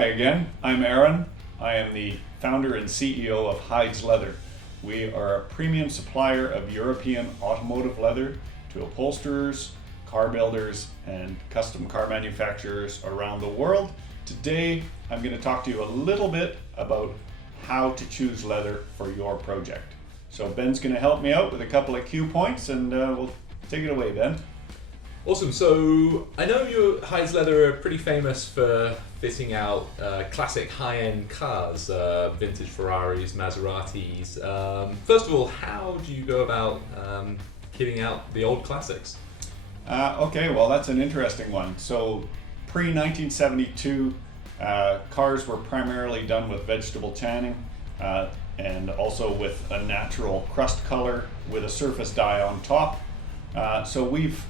Hi again, I'm Aaron. I am the founder and CEO of Hydes Leather. We are a premium supplier of European automotive leather to upholsterers, car builders, and custom car manufacturers around the world. Today, I'm going to talk to you a little bit about how to choose leather for your project. So Ben's going to help me out with a couple of cue points, and we'll take it away, Ben. Awesome. So I know you Hydes Leather are pretty famous for fitting out classic high-end cars, vintage Ferraris, Maseratis. First of all, how do you go about kitting out the old classics? Okay, well that's an interesting one. So pre-1972, cars were primarily done with vegetable tanning and also with a natural crust color with a surface dye on top. So we've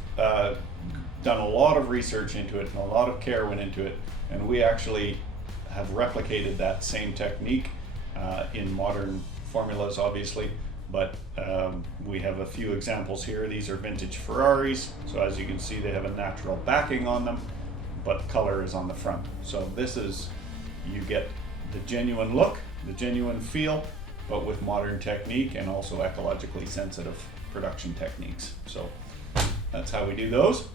done a lot of research into it and a lot of care went into it, and we actually have replicated that same technique in modern formulas, obviously, but we have a few examples here. These are vintage Ferraris, so as you can see they have a natural backing on them, but color is on the front. So this is, you get the genuine look, the genuine feel, but with modern technique and also ecologically sensitive production techniques. So that's how we do those.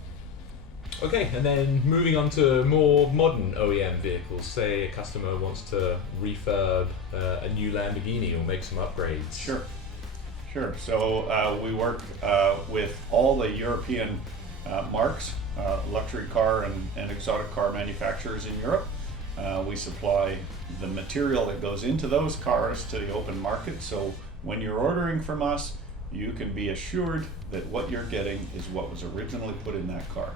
Okay, and then moving on to more modern OEM vehicles. Say a customer wants to refurb a new Lamborghini or make some upgrades. Sure. So we work with all the European marques, luxury car and exotic car manufacturers in Europe. We supply the material that goes into those cars to the open market. So when you're ordering from us, you can be assured that what you're getting is what was originally put in that car.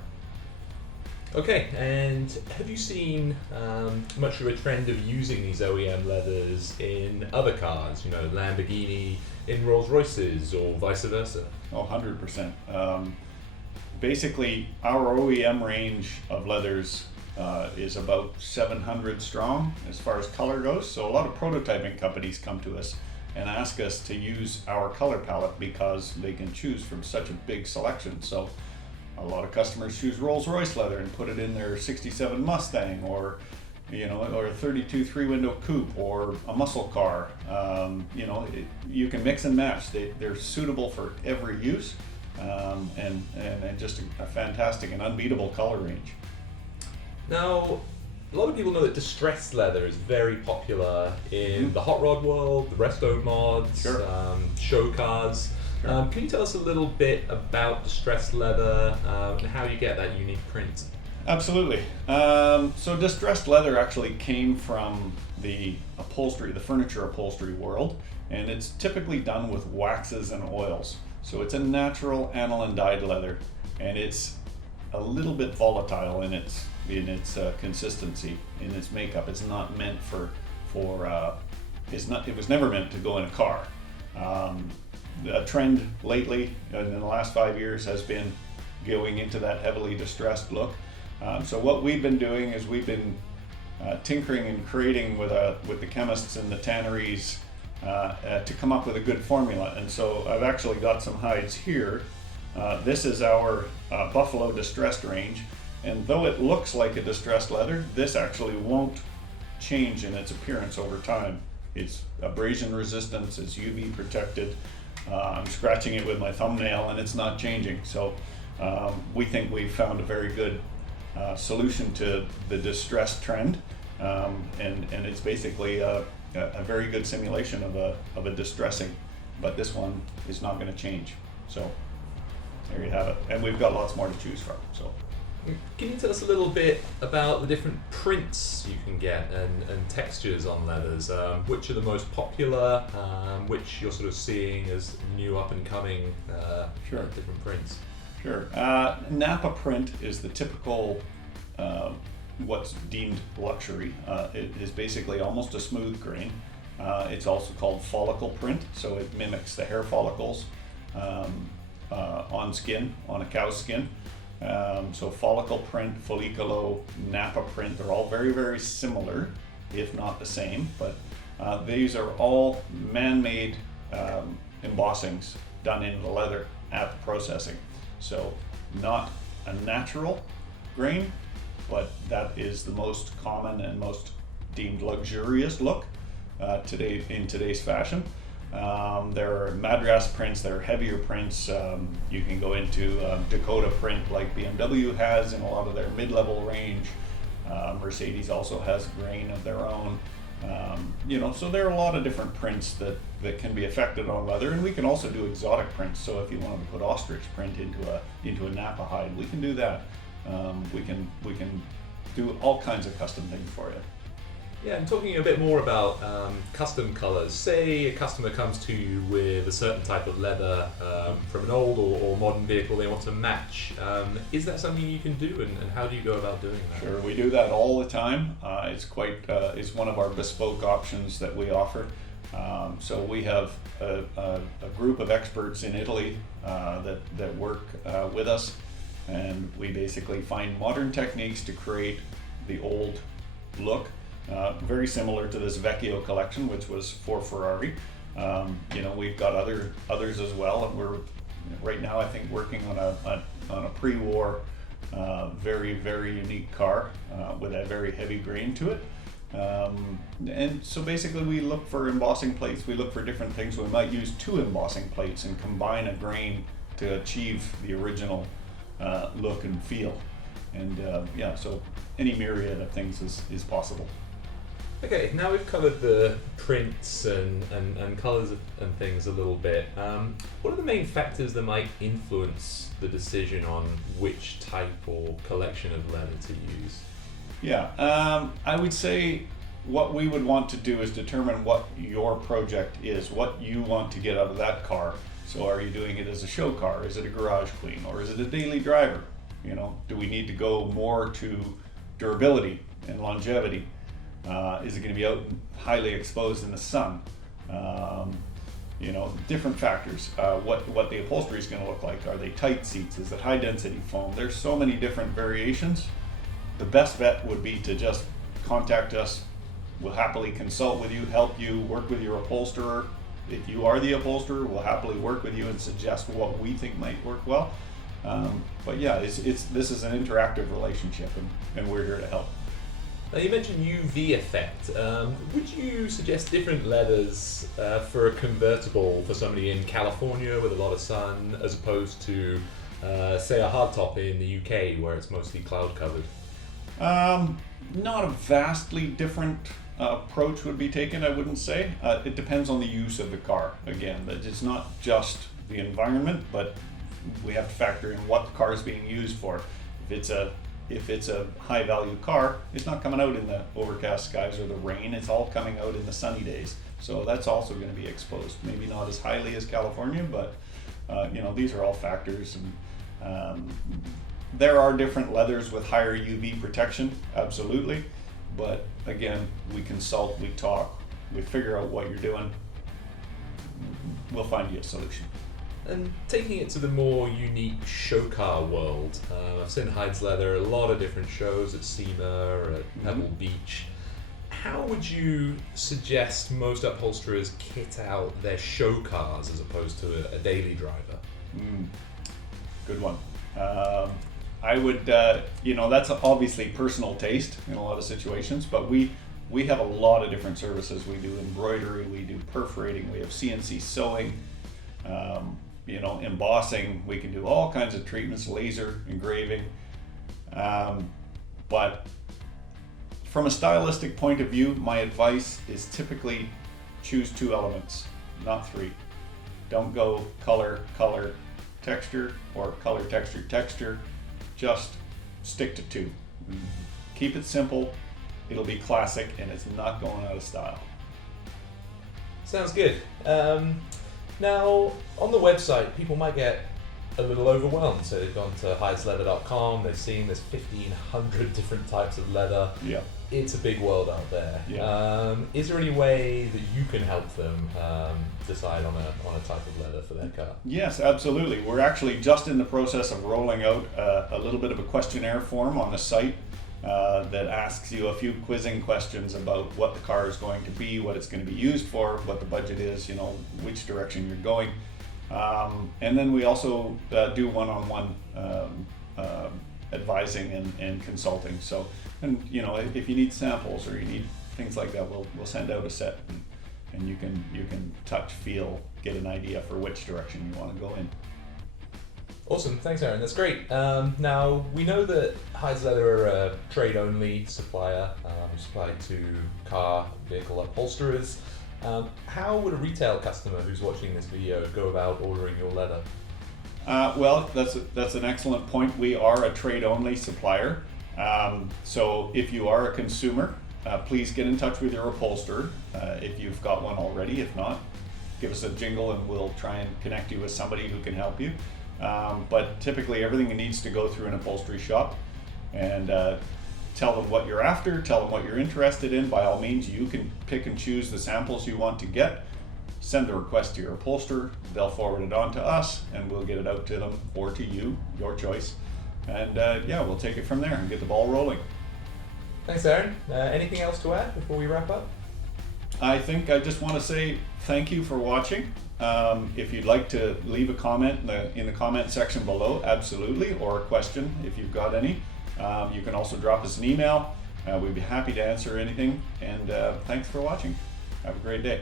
Okay, and have you seen much of a trend of using these OEM leathers in other cars? You know, Lamborghini in Rolls Royces or vice versa? Oh, 100%. Basically, our OEM range of leathers is about 700 strong as far as color goes. So a lot of prototyping companies come to us and ask us to use our color palette because they can choose from such a big selection. So a lot of customers choose Rolls-Royce leather and put it in their 67 Mustang, or or a 32 three-window coupe, or a muscle car. You can mix and match. They're suitable for every use, and just a fantastic and unbeatable color range. Now, a lot of people know that distressed leather is very popular in the hot rod world, the resto mods, Sure. Show cars. Sure. Can you tell us a little bit about distressed leather and how you get that unique print? Absolutely. So distressed leather actually came from the upholstery, the furniture upholstery world, and it's typically done with waxes and oils. So it's a natural aniline dyed leather, and it's a little bit volatile in its consistency, in its makeup. It's not meant it was never meant to go in a car. A trend lately in the last 5 years has been going into that heavily distressed look. So what we've been doing is we've been tinkering and creating with the chemists and the tanneries to come up with a good formula. And so I've actually got some hides here. This is our Buffalo distressed range, and though it looks like a distressed leather, this actually won't change in its appearance over time. It's abrasion resistant, it's UV protected. I'm scratching it with my thumbnail and it's not changing. So we think we've found a very good solution to the distressed trend, and it's basically a very good simulation of a distressing, but this one is not going to change. So there you have it, and we've got lots more to choose from. So can you tell us a little bit about the different prints you can get and textures on leathers? Which are the most popular, which you're sort of seeing as new up and coming different prints? Sure. Nappa print is the typical what's deemed luxury. It is basically almost a smooth grain. It's also called follicle print, so it mimics the hair follicles on skin, on a cow's skin. So follicle print, follicolo, Nappa print, they're all very, very similar, if not the same, but these are all man-made embossings done into the leather at the processing. So not a natural grain, but that is the most common and most deemed luxurious look in today's fashion. There are Madras prints, there are heavier prints. You can go into Dakota print like BMW has in a lot of their mid-level range. Mercedes also has grain of their own. So there are a lot of different prints that can be affected on leather, and we can also do exotic prints. So if you wanted to put ostrich print into a Nappa hide, we can do that. We can do all kinds of custom things for you. Yeah, and talking a bit more about custom colors. Say a customer comes to you with a certain type of leather from an old or modern vehicle they want to match. Is that something you can do, and how do you go about doing that? Sure, we do that all the time. It's one of our bespoke options that we offer. So we have a group of experts in Italy that work with us, and we basically find modern techniques to create the old look. Very similar to this Vecchio collection, which was for Ferrari. We've got others as well, and we're right now, I think, working on a pre-war, very, very unique car with a very heavy grain to it. And so basically, we look for embossing plates. We look for different things. We might use 2 embossing plates and combine a grain to achieve the original look and feel. And so any myriad of things is possible. Okay, now we've covered the prints and colours and things a little bit. What are the main factors that might influence the decision on which type or collection of leather to use? Yeah, I would say what we would want to do is determine what your project is, what you want to get out of that car. So are you doing it as a show car? Is it a garage clean? Or is it a daily driver? Do we need to go more to durability and longevity? Is it going to be out highly exposed in the sun? Different factors. What the upholstery is going to look like. Are they tight seats? Is it high density foam? There's so many different variations. The best bet would be to just contact us. We'll happily consult with you, help you, work with your upholsterer. If you are the upholsterer, we'll happily work with you and suggest what we think might work well. This is an interactive relationship, and we're here to help. Now, you mentioned UV effect. Would you suggest different leathers for a convertible for somebody in California with a lot of sun, as opposed to, say, a hardtop in the UK where it's mostly cloud covered? Not a vastly different approach would be taken, I wouldn't say. It depends on the use of the car. Again, that it's not just the environment, but we have to factor in what the car is being used for. If it's a high value car, it's not coming out in the overcast skies or the rain, it's all coming out in the sunny days. So that's also going to be exposed. Maybe not as highly as California, but these are all factors. And there are different leathers with higher UV protection, absolutely. But again, we consult, we talk, we figure out what you're doing. We'll find you a solution. And taking it to the more unique show car world, I've seen Hydes Leather a lot of different shows at SEMA, at Pebble Beach. How would you suggest most upholsterers kit out their show cars as opposed to a daily driver? Good one. I would, that's obviously personal taste in a lot of situations, but we have a lot of different services. We do embroidery, we do perforating, we have CNC sewing, embossing. We can do all kinds of treatments, laser engraving. But from a stylistic point of view, my advice is typically choose 2 elements, not 3. Don't go color, texture, or color, texture. Just stick to 2. Keep it simple. It'll be classic, and it's not going out of style. Sounds good. Now, on the website, people might get a little overwhelmed. So they've gone to hydesleather.com, they've seen there's 1,500 different types of leather. Yeah. It's a big world out there. Yeah. Is there any way that you can help them decide on a type of leather for their car? Yes, absolutely. We're actually just in the process of rolling out a little bit of a questionnaire form on the site that asks you a few quizzing questions about what the car is going to be, what it's going to be used for, what the budget is, which direction you're going. And then we also do one-on-one advising and consulting. So, if you need samples or you need things like that. We'll send out a set, and you can touch, feel, get an idea for which direction you want to go in. Awesome, thanks Aaron, that's great. Now, we know that Hydes Leather are a trade-only supplier, who supply to car, vehicle upholsterers. How would a retail customer who's watching this video go about ordering your leather? Well, that's an excellent point. We are a trade-only supplier. So if you are a consumer, please get in touch with your upholsterer if you've got one already. If not, give us a jingle and we'll try and connect you with somebody who can help you. But typically everything needs to go through an upholstery shop, and tell them what you're after, tell them what you're interested in. By all means, you can pick and choose the samples you want to get. Send the request to your upholsterer, they'll forward it on to us, and we'll get it out to them or to you, your choice. And yeah, we'll take it from there and get the ball rolling. Thanks Aaron. Anything else to add before we wrap up? I think I just want to say thank you for watching. If you'd like to leave a comment in the comment section below, absolutely, or a question if you've got any. You can also drop us an email. We'd be happy to answer anything, and thanks for watching. Have a great day.